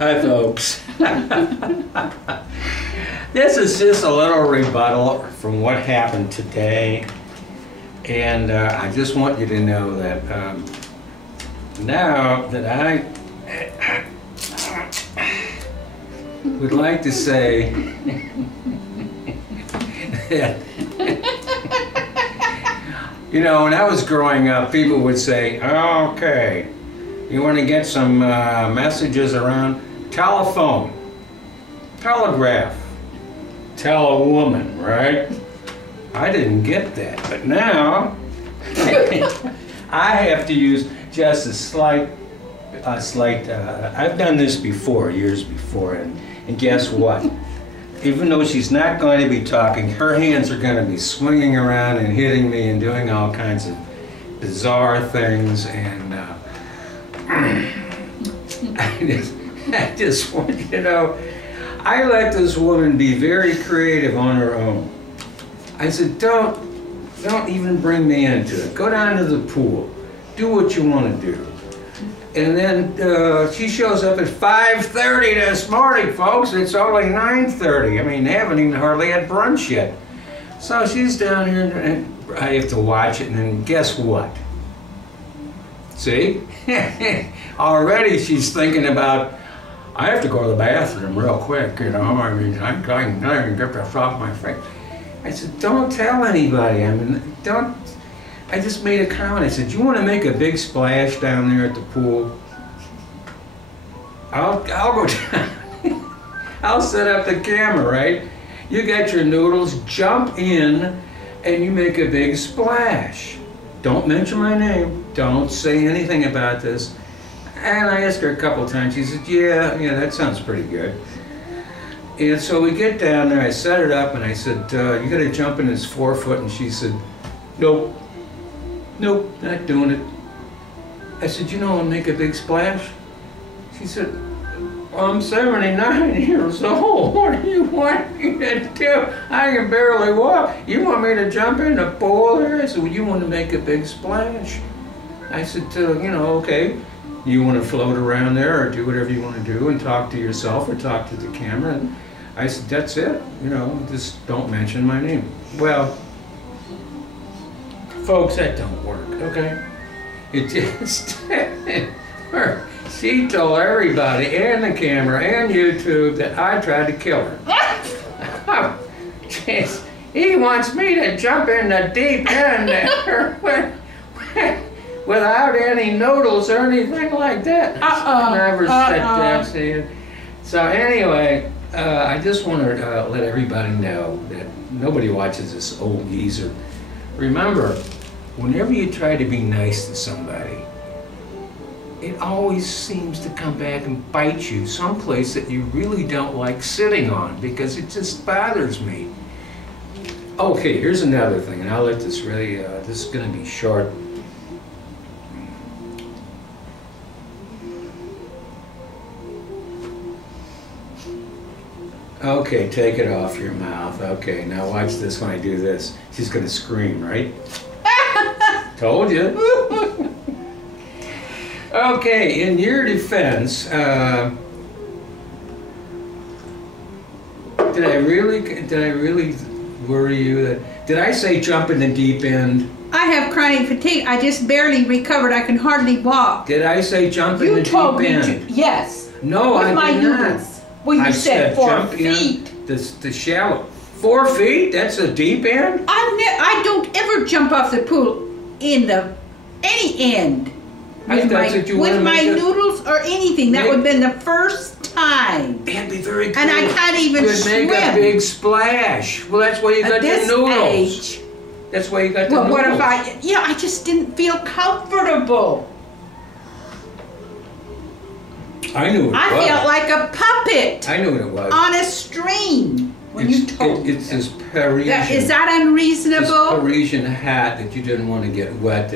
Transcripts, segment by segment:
Hi, folks. This is just a little rebuttal from what happened today. And I just want you to know that now that I would like to say that, you know, when I was growing up, people would say, oh, okay, you want to get some messages around? Telephone, telegraph, tell a woman, right? I didn't get that, but now I have to use just a slight, I've done this before, years before, and guess what? Even though she's not going to be talking, her hands are going to be swinging around and hitting me and doing all kinds of bizarre things, and I just want you to know, I let this woman be very creative on her own. I said, don't even bring me into it. Go down to the pool. Do what you want to do. And then she shows up at 5:30 this morning, folks. It's only 9:30. I mean, they haven't even hardly had brunch yet. So she's down here, and I have to watch it, and then guess what? See? Already she's thinking about, I have to go to the bathroom real quick, you know. I mean, I can get this off my face. I said, don't tell anybody. I mean, don't. I just made a comment. I said, you want to make a big splash down there at the pool? I'll go down. I'll set up the camera, right? You got your noodles, jump in, and you make a big splash. Don't mention my name. Don't say anything about this. And I asked her a couple times. She said, yeah, that sounds pretty good. And so we get down there, I set it up, and I said, you gotta jump in this 4-foot, and she said, nope, not doing it. I said, you know, I'll make a big splash. She said, well, I'm 79 years old, what do you want me to do? I can barely walk. You want me to jump in the pool there? I said, well, you want to make a big splash. I said, you know, okay. You want to float around there or do whatever you want to do and talk to yourself or talk to the camera. And I said, that's it. You know, just don't mention my name. Well, folks, that don't work, okay? It just, she told everybody and the camera and YouTube that I tried to kill her. Jeez, he wants me to jump in the deep end there. Without any noodles or anything like that. Never said that to you. So anyway, I just want to let everybody know that nobody watches this old geezer. Remember, whenever you try to be nice to somebody, it always seems to come back and bite you someplace that you really don't like sitting on, because it just bothers me. Okay, here's another thing, and I'll let this really, this is going to be short. Okay, take it off your mouth. Okay, now watch this when I do this. She's going to scream, right? Told you. Okay, in your defense, did I really worry you? Did I say jump in the deep end? I have chronic fatigue. I just barely recovered. I can hardly walk. Did I say jump in the deep end? You told me to. Yes. No, I did not. Well, you said 4 feet. The shallow. 4 feet? That's a deep end? I don't ever jump off the pool in the any end with my noodles or anything. That would have been the first time. That'd be very good. And I can't even swim. Make a big splash. Well, that's why you got the noodles. Age, that's why you got the noodles. Well, what if I just didn't feel comfortable. I knew it was. I felt like a puppet. I knew what it was. On a string. When you told me. It's this Parisian. Is that unreasonable? This Parisian hat that you didn't want to get wet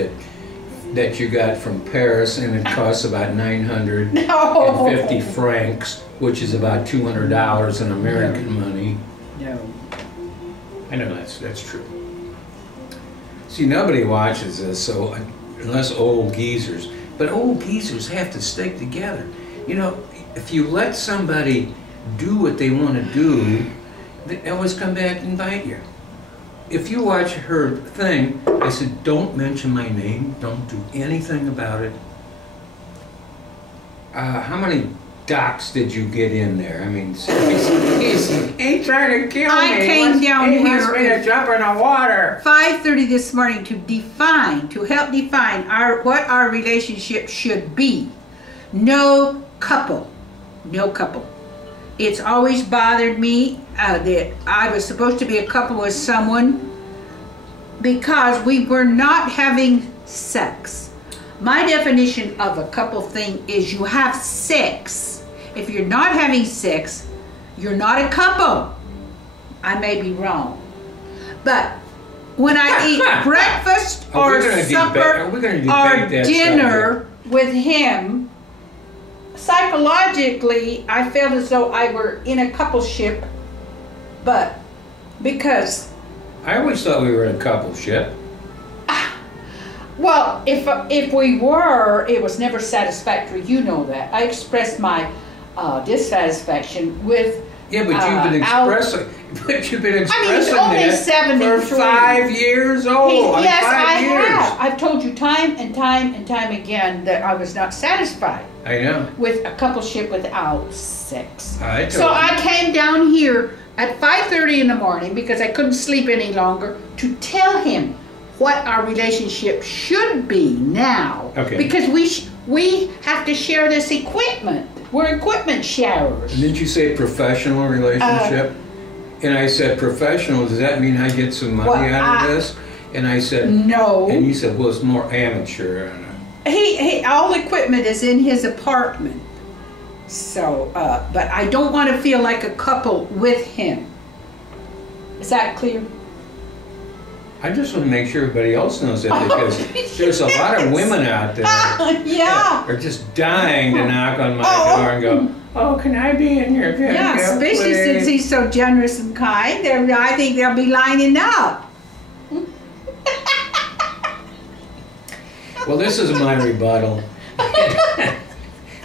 that you got from Paris, and it costs about 950 francs, which is about $200 in American money. No. I know that's true. See, nobody watches this, so unless old geezers. But old geezers have to stick together. You know, if you let somebody do what they want to do, they always come back and bite you. If you watch her thing, I said, don't mention my name, don't do anything about it. How many docks did you get in there? I mean, he's trying to kill me. I came down here. He wants me to jump in the water. 5:30 this morning to help define what our relationship should be. No couple. No couple. It's always bothered me that I was supposed to be a couple with someone because we were not having sex. My definition of a couple thing is you have sex. If you're not having sex, you're not a couple. I may be wrong. But when I eat breakfast or supper or dinner with him, psychologically, I felt as though I were in a coupleship, but because... I always thought we were in a coupleship. Well, if we were, it was never satisfactory. You know that. I expressed my dissatisfaction with... Yeah, but you've been expressing... But you've been expressing he's only 73. For 5 years old. Yes, I have. I've told you time and time and time again that I was not satisfied. I know. With a coupleship without sex. So I came down here at 5:30 in the morning because I couldn't sleep any longer to tell him what our relationship should be now. Okay. Because we have to share this equipment. We're equipment sharers. And didn't you say professional relationship? And I said, professional, does that mean I get some money out of this? And I said, no. And you said, well, it's more amateur. All the equipment is in his apartment. So, but I don't want to feel like a couple with him. Is that clear? I just want to make sure everybody else knows that because there's a lot of women out there that are just dying to knock on my door and go, oh, can I be in your video? Yeah, especially since he's so generous and kind. I think they'll be lining up. Well, this is my rebuttal.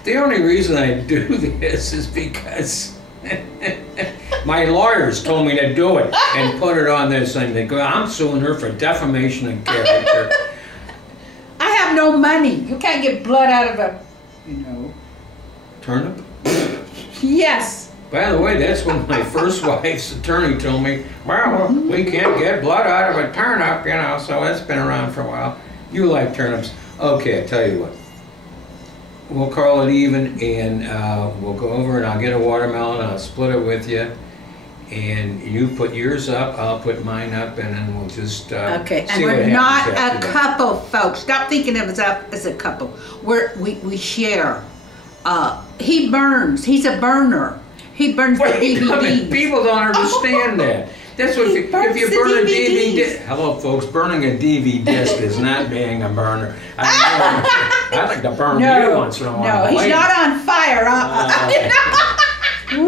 The only reason I do this is because my lawyers told me to do it and put it on this thing. They go, I'm suing her for defamation of character. I have no money. You can't get blood out of a, Turnip? Yes. By the way, that's when my first wife's attorney told me, well, we can't get blood out of a turnip, so it's been around for a while. You like turnips. Okay, I tell you what. We'll call it even, and we'll go over and I'll get a watermelon, I'll split it with you, and you put yours up, I'll put mine up, and then we'll just okay, see and what we're not happens a after couple, folks. Stop thinking of us as a couple. We share. He burns. He's a burner. He burns the DVDs. People don't understand that. That's what if you burn a DVD. Hello, folks. Burning a DVD disc is not being a burner. I like to burn you once in a while. No, he's not on fire. Woo,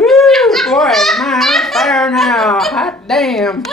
boy, am I on fire now? Hot damn.